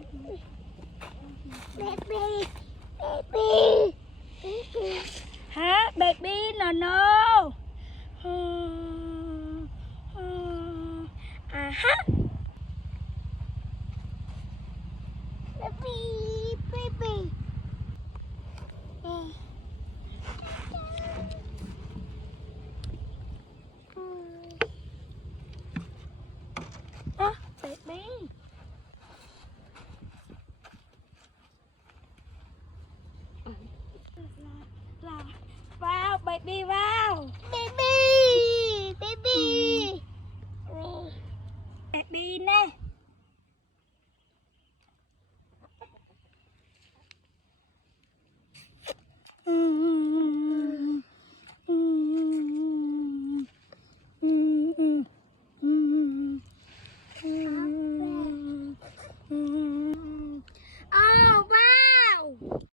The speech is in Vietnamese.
Baby, baby, baby. Hả? Baby no. À ha. Baby, baby. Baby. Là vào baby vào. Baby, baby. Baby nè.